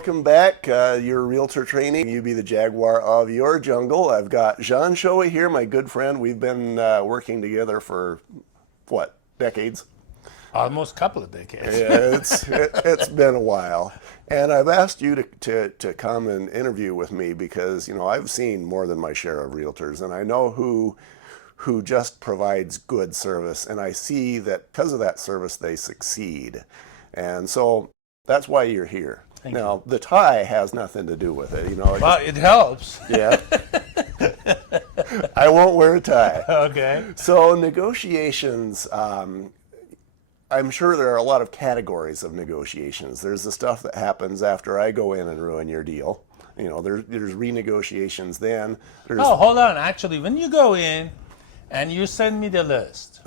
welcome back. Your realtor training. You be the jaguar of your jungle. I've got Jean Shoaee here, my good friend. We've been working together for, what, decades? Almost a couple of decades. Yeah, it's been a while. And I've asked you to come and interview with me because, you know, I've seen more than my share of realtors, and I know who just provides good service, and I see that because of that service they succeed. And so that's why you're here. Thank now, you. the tie has nothing to do with it, you know. Well, it helps. Yeah. I won't wear a tie. Okay. So negotiations, I'm sure there are a lot of categories of negotiations. There's the stuff that happens after I go in and ruin your deal. You know, there's renegotiations then. Oh, hold on. Actually, when you go in and you send me the list,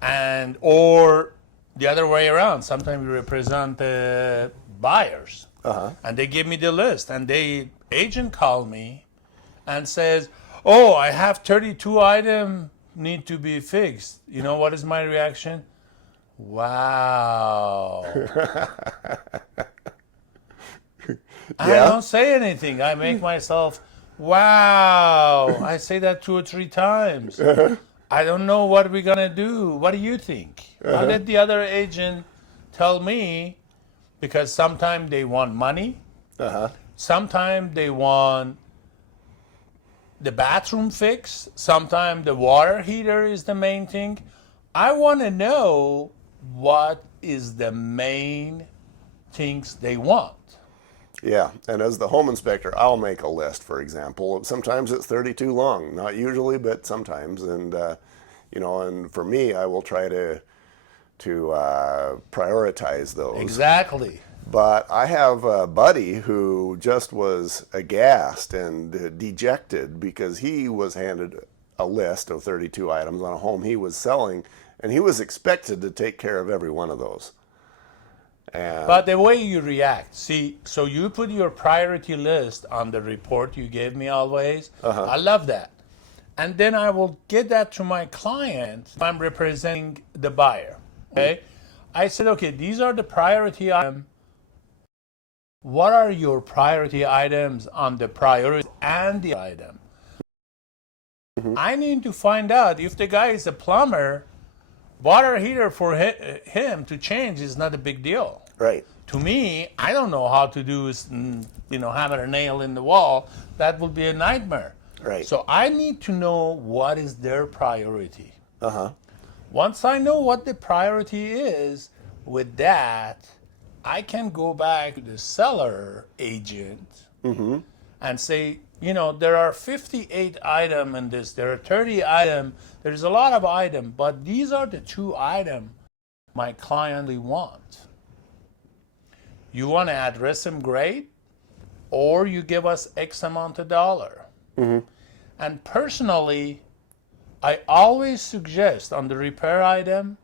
and or the other way around, sometimes we represent the buyers, and they give me the list, and the agent call me and says, "Oh, I have 32 items need to be fixed." You know what is my reaction? Wow. I don't say anything. I make myself, wow. I say that 2 or 3 times. I don't know what we're going to do. What do you think? I'll let the other agent tell me, because sometimes they want money. Sometimes they want the bathroom fixed. Sometimes the water heater is the main thing. I want to know what is the main things they want. Yeah, and as the home inspector, I'll make a list, for example. Sometimes it's 32 long, not usually, but sometimes. And, you know, and for me, I will try to prioritize those. Exactly. But I have a buddy who just was aghast and dejected because he was handed a list of 32 items on a home he was selling, and he was expected to take care of every one of those. But the way you react, see, so you put your priority list on the report you gave me always. I love that. And then I will get that to my client if I'm representing the buyer. Okay? I said, okay, these are the priority items. What are your priority items on the priority and the item? I need to find out if the guy is a plumber. Water heater for him to change is not a big deal. Right. To me, I don't know how to do, you know, hammer a nail in the wall. That would be a nightmare. Right. So I need to know what is their priority. Once I know what the priority is, with that, I can go back to the seller agent and say, you know, there are 58 items in this, there are 30 items, there's a lot of items, but these are the 2 items my client really want. You want to address them, great, or you give us X amount of dollar. And personally, I always suggest on the repair item,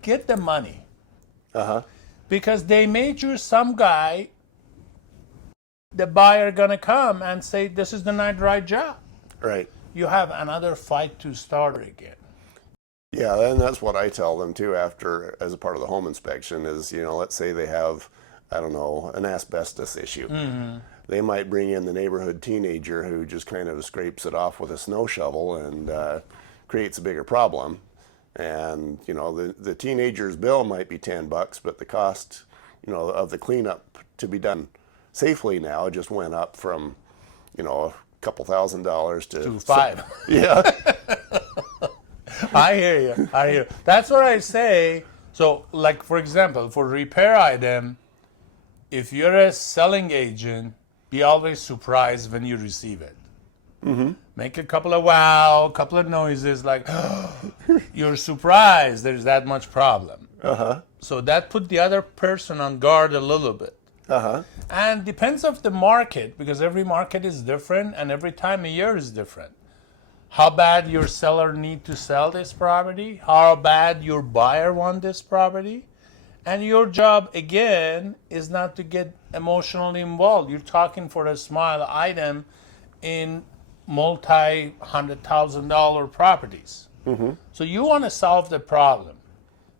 get the money. Because they made you some guy, the buyer gonna come and say, this is the not right job. Right. You have another fight to start again. Yeah, and that's what I tell them too after, as a part of the home inspection, is, you know, let's say they have, I don't know, an asbestos issue. They might bring in the neighborhood teenager who just kind of scrapes it off with a snow shovel and creates a bigger problem. And, you know, the teenager's bill might be $10, but the cost, you know, of the cleanup to be done safely now just went up from, you know, a couple $1,000s to 5. Yeah. I hear you. I hear you. That's what I say. So, like, for example, for repair item, if you're a selling agent, be always surprised when you receive it. Make a couple of wow, couple of noises like, you're surprised there's that much problem. So that put the other person on guard a little bit. And depends of the market, because every market is different and every time of year is different. How bad your seller need to sell this property, how bad your buyer want this property. And your job, again, is not to get emotionally involved. You're talking for a small item in multi-$100,000 properties. So you want to solve the problem,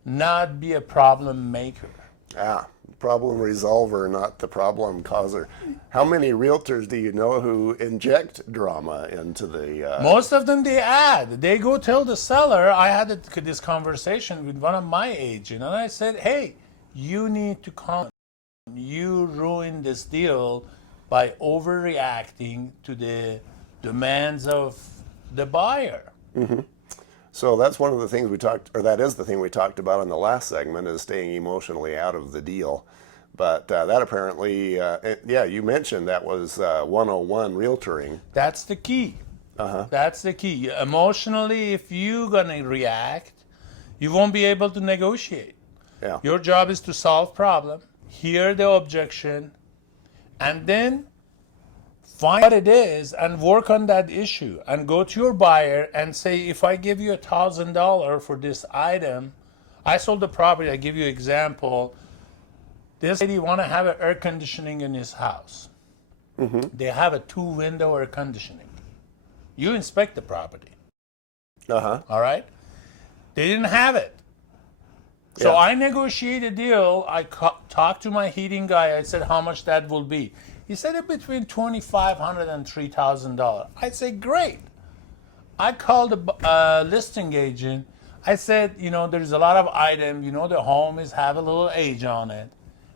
not be a problem maker. Ah, problem resolver, not the problem causer. How many realtors do you know who inject drama into the... Most of them, they add. They go tell the seller. I had this conversation with one of my agents, and I said, hey, you need to come. You ruined this deal by overreacting to the demands of the buyer. Mm-hmm. So that's one of the things we talked, or that is the thing we talked about in the last segment, is staying emotionally out of the deal. But that apparently, yeah, you mentioned that was 101 realtoring. That's the key. That's the key. Emotionally, if you're going to react, you won't be able to negotiate. Yeah. Your job is to solve problem, hear the objection, and then find what it is and work on that issue and go to your buyer and say, if I give you $1,000 for this item, I sold the property, I give you an example. This lady want to have an air conditioning in his house. Mm-hmm. They have a 2-window air conditioning. You inspect the property. Uh-huh. All right? They didn't have it. So yeah. I negotiated a deal. I talked to my heating guy. I said how much that will be. He said it between $2,500 and $3,000. I said, great. I called the listing agent. I said, you know, there's a lot of items. You know, the home have a little age on it.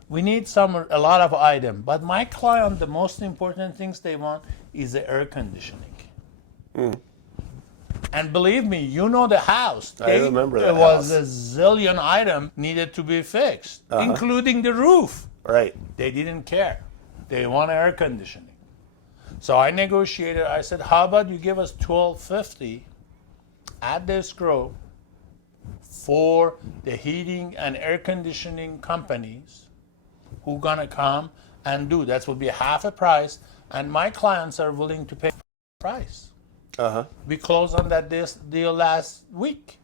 We need a lot of items. But my client, the most important things they want is the air conditioning. Mm. And believe me, you know the house. I remember that There was a zillion items needed to be fixed, including the roof. Right. They didn't care. They want air conditioning. So I negotiated. I said, how about you give us $1,250 at the escrow for the heating and air conditioning companies who gonna come and do. That will be half a price, and my clients are willing to pay the price. Uh-huh. We closed on that deal last week,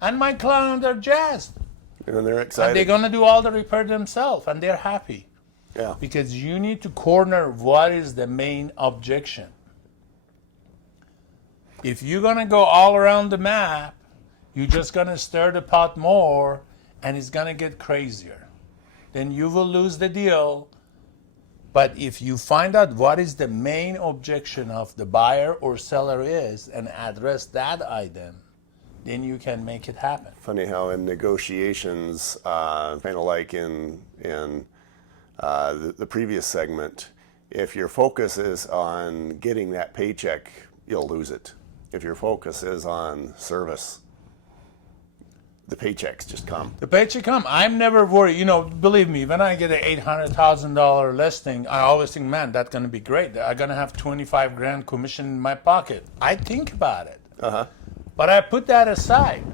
and my clients are jazzed. And they're excited. And they're gonna do all the repair themselves, and they're happy. Yeah. Because you need to corner what is the main objection. If you're gonna go all around the map, you're just gonna stir the pot more, and it's gonna get crazier. Then you will lose the deal. But if you find out what is the main objection of the buyer or seller is and address that item, then you can make it happen. Funny how in negotiations, kind of like in the previous segment, if your focus is on getting that paycheck, you'll lose it. If your focus is on service, the paychecks just come. The paycheck come. I'm never worried. You know, believe me, when I get an $800,000 listing, I always think, man, that's going to be great. I'm going to have 25 grand commission in my pocket. I think about it. Uh-huh. But I put that aside.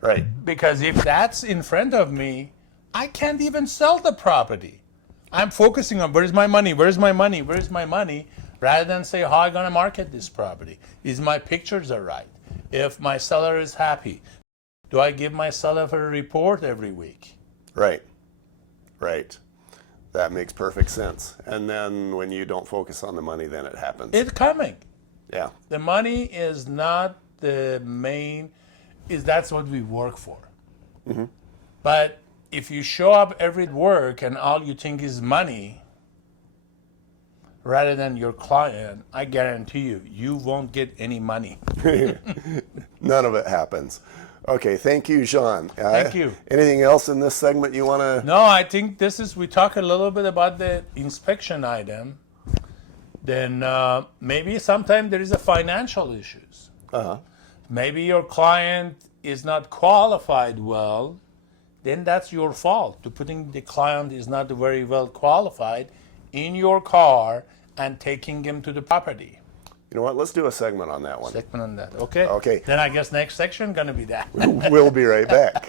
Right. Because if that's in front of me, I can't even sell the property. I'm focusing on where's my money, where's my money, where's my money, rather than say, how am I going to market this property? Is my pictures are right? If my seller is happy, do I give my seller a report every week? Right. Right. That makes perfect sense. And then when you don't focus on the money, then it happens. It's coming. Yeah. The money is not the main, that's what we work for. Mm-hmm. But if you show up every work and all you think is money, rather than your client, I guarantee you, you won't get any money. None of it happens. Okay, thank you, Jean. Thank you. Anything else in this segment you want to? No, I think we talk a little bit about the inspection item. Then maybe sometimes there is a financial issues. Uh-huh. Maybe your client is not qualified well. Then that's your fault. To putting the client is not very well qualified in your car and taking him to the property. You know what? Let's do a segment on that one. Segment on that. Okay. Okay. Then I guess next section gonna be that. We'll be right back.